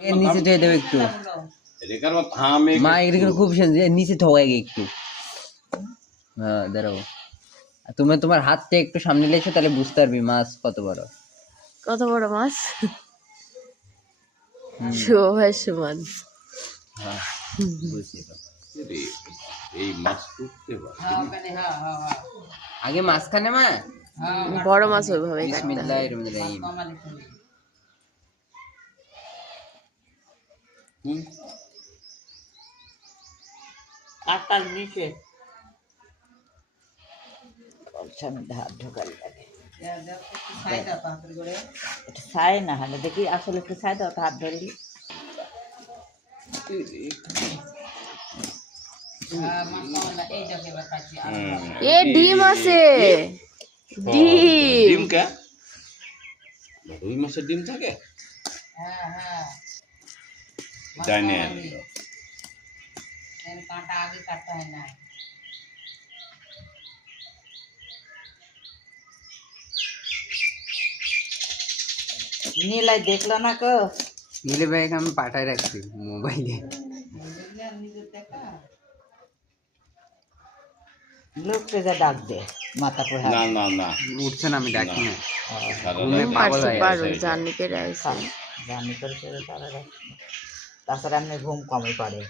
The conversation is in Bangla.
এর নিচে ধুয়ে দেবে একটু মা এগুলো খুব নিচে ধোয়া একটু। হ্যাঁ দাঁড়াও, তুমি তোমার হাতটা একটু সামনে লেছো তাহলে বুঝতে পারবি মাছ কত বড়। কত বড় মাছ? শোভার সমান। হ্যাঁ বুঝছি তো। আগে মাঝখানে মা বড় মাছ ওইভাবে কাটতে হয়। বিসমিল্লাহির রহমানির রহিম। কাটার নিচে হাত ঢোকাল লাগে, একটু ছাই না হলে দেখি আসলে একটু ছাই দাও তো হাত ধরিলি। এ ডিম আছে, ডিম। রুই মাছের ডিম থাকে। জানি কাঁটা আগে কাটতে হয় না। নীলাই দেখলো না কো? নীলে ভাইকে আমি পাঠায় রাখছি মোবাইলে। লোককে যা ডাক দে মাথা পড়ে। না না না উঠছে না, আমি ডাকি না। জানি কে রাইছে। জানি করে তারা তাছাড়া এমনি ঘুম কমই পারে।